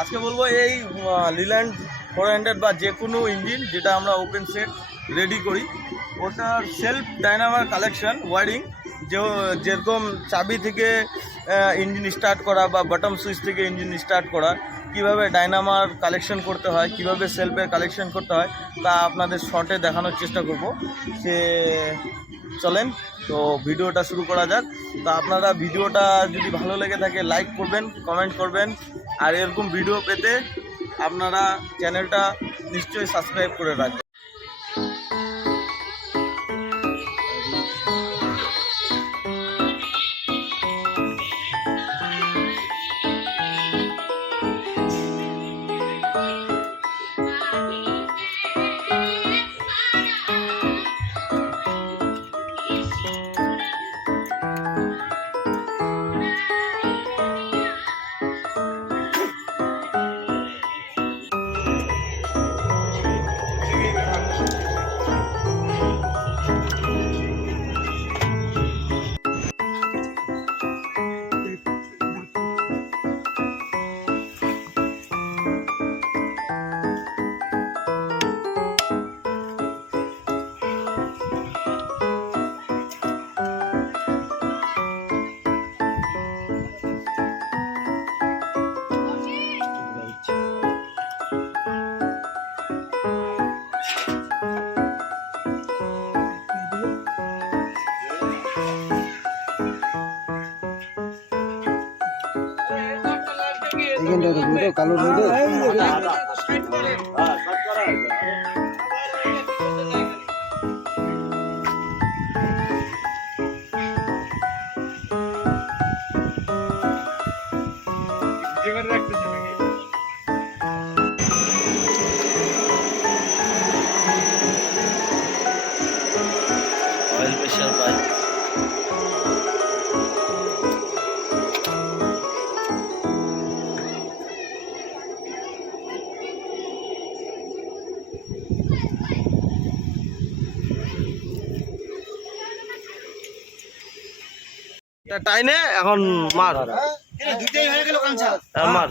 আজকে বলবো এই লিল্যান্ড 400 বা যে কোনো ইঞ্জিন যেটা আমরা ওপেন সেট রেডি করি, ওটার সেলফ ডাইনামার কালেকশন ওয়ারিং, যেরকম চাবি থেকে ইঞ্জিন স্টার্ট করা বা বটম সুইচ থেকে ইঞ্জিন স্টার্ট করা, কিভাবে ডাইনামার কালেকশন করতে হয়, কিভাবে সেলফের কালেকশন করতে হয়, তা আপনাদের শর্টে দেখানোর চেষ্টা করব। সে চলেন তো ভিডিওটা শুরু করা যাক। তা আপনারা ভিডিওটা যদি ভালো লেগে থাকে লাইক করবেন, কমেন্ট করবেন, আর এরকম ভিডিও পেতে আপনারা চ্যানেলটা নিশ্চয়ই সাবস্ক্রাইব করে রাখবেন। কালো অয়েল প্রেশার পাইপ। টাইনে এখন মার মার